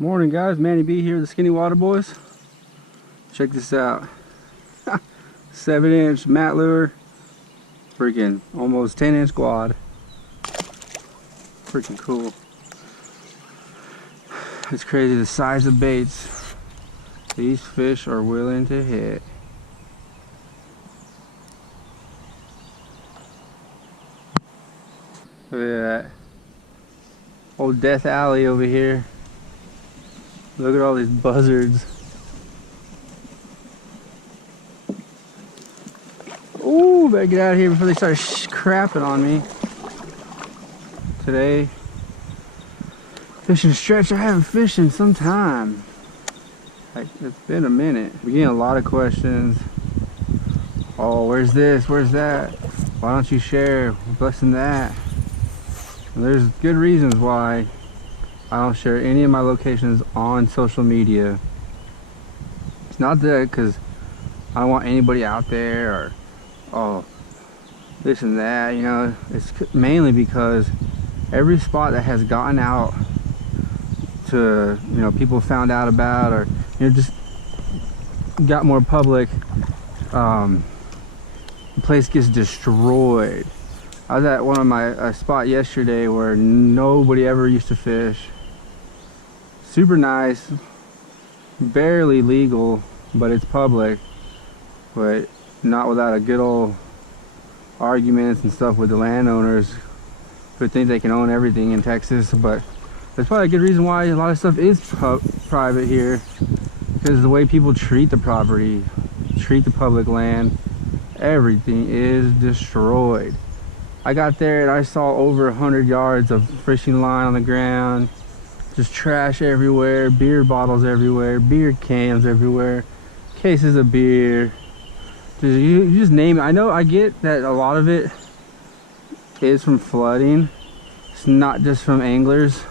Morning guys, Manny B here, the Skinny Water Boys. Check this out. 7-inch mat lure, freaking almost 10-inch quad. Freaking cool. It's crazy the size of baits these fish are willing to hit. Look at that. Old Death Alley over here. Look at all these buzzards. Ooh, better get out of here before they start crapping on me. Today, fishing stretch I haven't fished in some time. Like, it's been a minute. We're getting a lot of questions. Oh, where's this? Where's that? Why don't you share? Blessing that. And there's good reasons why I don't share any of my locations on social media. It's not that because I don't want anybody out there or oh this and that, you know. It's mainly because every spot that has gotten out to, you know, people found out about, or you know, just got more public, the place gets destroyed. I was at one of my spot yesterday where nobody ever used to fish. Super nice, barely legal, but it's public, but not without a good old arguments and stuff with the landowners who think they can own everything in Texas. But there's probably a good reason why a lot of stuff is private here, because the way people treat the property, treat the public land, everything is destroyed. I got there and I saw over 100 yards of fishing line on the ground. Just trash everywhere, beer bottles everywhere, beer cans everywhere, cases of beer. You just name it. I know, I get that a lot of it is from flooding. It's not just from anglers.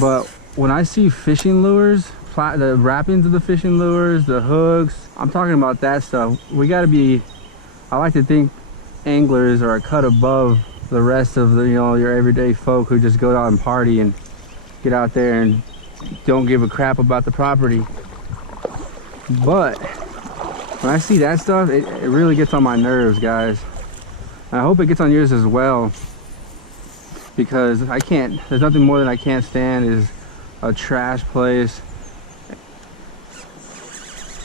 But when I see fishing lures, the wrappings of the fishing lures, the hooks, I'm talking about that stuff. We gotta be, I like to think anglers are a cut above the rest of the, you know, your everyday folk who just go out and party and get out there and don't give a crap about the property. But when I see that stuff, it really gets on my nerves, guys. And I hope it gets on yours as well, because I can't, there's nothing more than I can't stand is a trash place.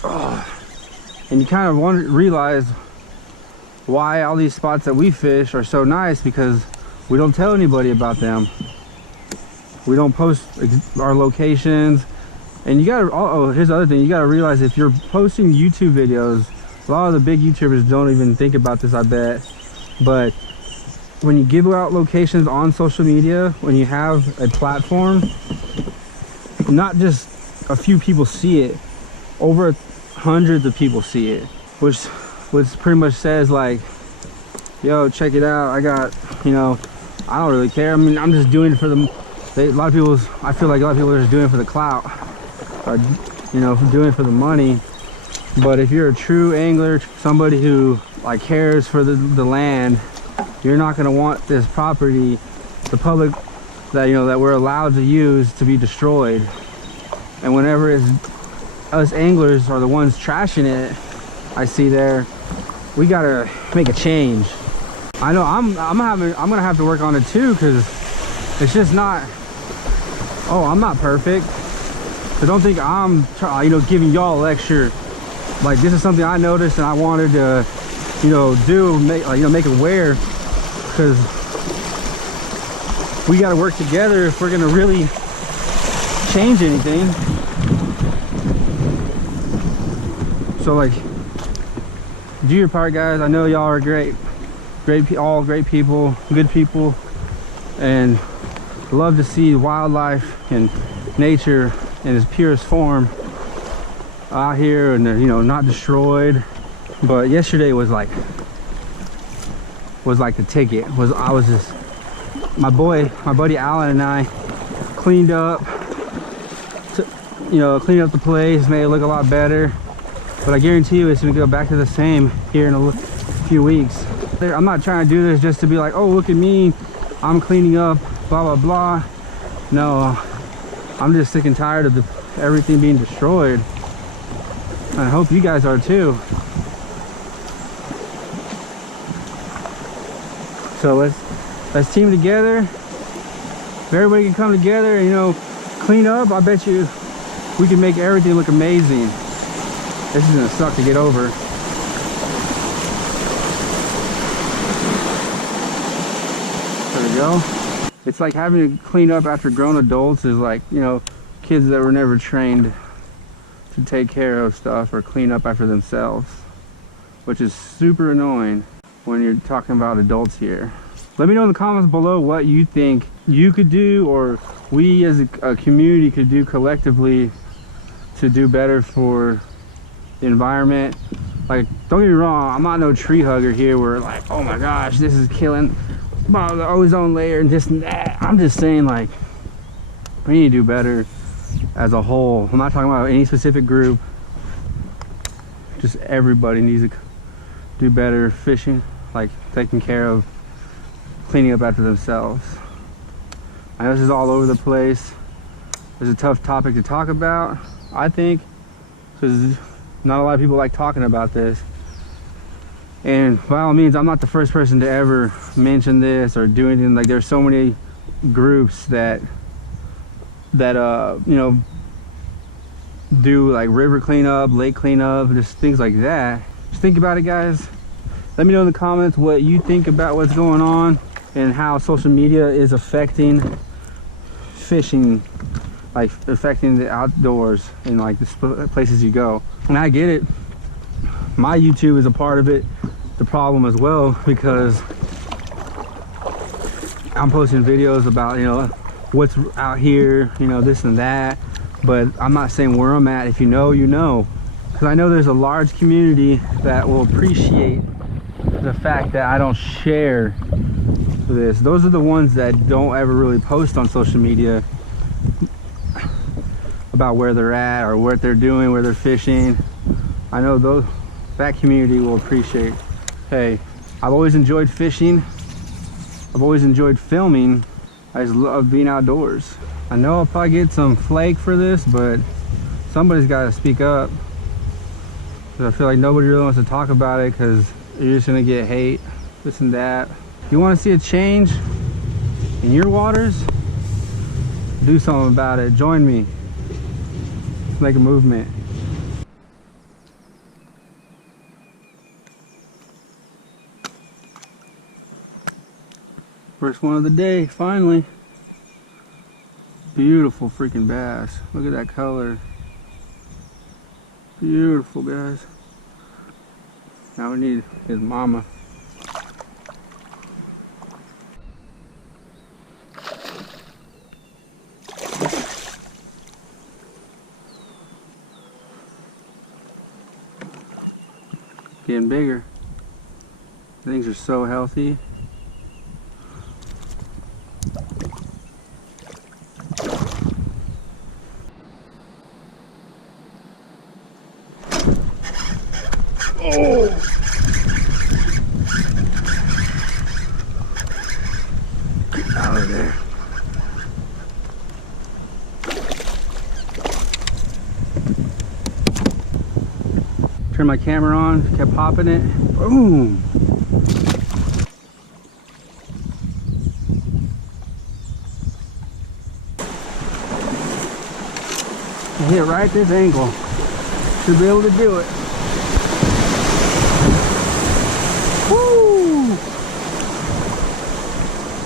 And you kind of realize why all these spots that we fish are so nice, because we don't tell anybody about them. We don't post our locations. And you gotta, oh, here's the other thing, you gotta realize if you're posting YouTube videos, a lot of the big YouTubers don't even think about this, I bet. But when you give out locations on social media, when you have a platform, not just a few people see it, over hundreds of people see it, which pretty much says like, yo, check it out, I got, you know, I don't really care. I mean, I'm just doing it for the, a lot of people, I feel like a lot of people are just doing it for the clout, or, you know, doing it for the money. But if you're a true angler, somebody who like cares for the land, you're not going to want this property, the public, that, you know, that we're allowed to use, to be destroyed. And whenever it's us anglers are the ones trashing it, I see there, we gotta make a change. I know I'm gonna have to work on it too, because it's just not, oh, I'm not perfect, so don't think I'm you know, giving y'all a lecture. Like, this is something I noticed and I wanted to, you know, make aware, because we got to work together if we're gonna really change anything. So like, do your part, guys. I know y'all are all great people, good people, and love to see wildlife and nature in its purest form out here, and they're, you know, not destroyed. But yesterday was like the ticket. I was just, my buddy Alan and I cleaned up the place, made it look a lot better. But I guarantee you it's gonna go back to the same here in a few weeks. I'm not trying to do this just to be like, oh, look at me, I'm cleaning up, blah blah blah. No, I'm just sick and tired of everything being destroyed. I hope you guys are too. So let's team together. If everybody can come together and, you know, clean up, I bet you we can make everything look amazing. This is gonna suck to get over. There we go. It's like having to clean up after grown adults is like, you know, kids that were never trained to take care of stuff or clean up after themselves, which is super annoying when you're talking about adults here. Let me know in the comments below what you think you could do, or we as a community could do collectively to do better for the environment. Like, don't get me wrong, I'm not no tree hugger here where like, oh my gosh, this is killing the ozone layer and this and that. I'm just saying, like, we need to do better as a whole. I'm not talking about any specific group, just everybody needs to do better fishing, like taking care of cleaning up after themselves. I know this is all over the place. It's a tough topic to talk about, I think, because not a lot of people like talking about this. And by all means, I'm not the first person to ever mention this or do anything. Like, there's so many groups that you know, do like river cleanup, lake cleanup, just things like that. Just think about it, guys. Let me know in the comments what you think about what's going on and how social media is affecting fishing, like affecting the outdoors and like the places you go. And I get it, my YouTube is a part of it, the problem as well, because I'm posting videos about, you know, what's out here, you know, this and that, but I'm not saying where I'm at. If you know, you know, because I know there's a large community that will appreciate the fact that I don't share this. Those are the ones that don't ever really post on social media about where they're at or what they're doing, where they're fishing. I know that community will appreciate, hey, I've always enjoyed fishing, I've always enjoyed filming, I just love being outdoors. I know I'll probably get some flake for this, but somebody's got to speak up. I feel like nobody really wants to talk about it because you're just gonna get hate, this and that. If you want to see a change in your waters, do something about it. Join me. Let's make a movement. First one of the day, finally. Beautiful freaking bass. Look at that color. Beautiful, guys. Now we need his mama. Getting bigger. Things are so healthy. Oh! Get out of there. Turn my camera on, kept popping it. Boom! I hit right this angle. Should be able to do it. Woo!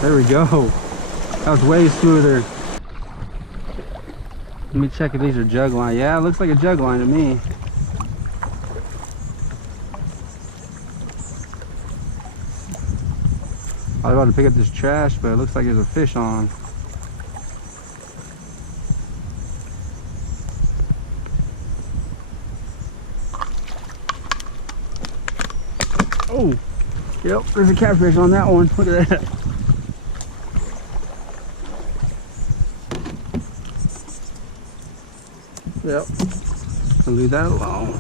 There we go. That was way smoother. Let me check if these are jug line. Yeah, it looks like a jug line to me. I was about to pick up this trash, but it looks like there's a fish on. Oh, yep, there's a catfish on that one. Look at that. Yep, I'll leave that alone.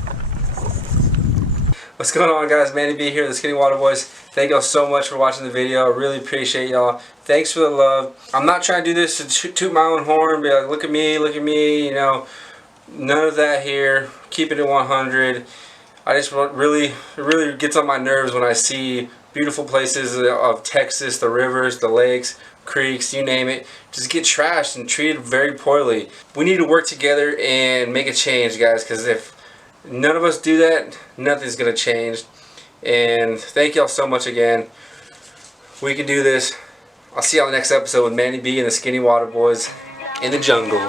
What's going on, guys? Manny B here, the Skinny Water Boys. Thank y'all so much for watching the video. I really appreciate y'all. Thanks for the love. I'm not trying to do this to toot my own horn, be like, look at me, you know. None of that here. Keep it at 100. I just really, it really gets on my nerves when I see beautiful places of Texas, the rivers, the lakes, creeks, you name it, just get trashed and treated very poorly. We need to work together and make a change, guys, because if none of us do that, nothing's going to change. And thank y'all so much again. We can do this. I'll see y'all next episode with Manny B and the Skinny Water Boys in the jungle.